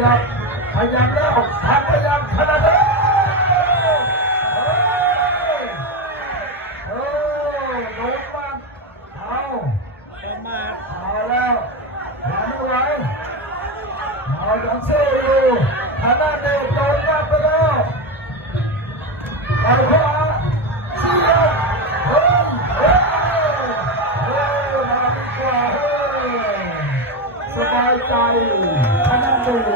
ยับขยับแล้วทักขยับขนาดนี้โดนมาเอาแล้วหาไม่ไหวเอายังเซ่อยู่ขนาดนี้โดนมาไปแล้วเอาเข้ามาเสียบมาดีกว่าสบายใจขนาดนี้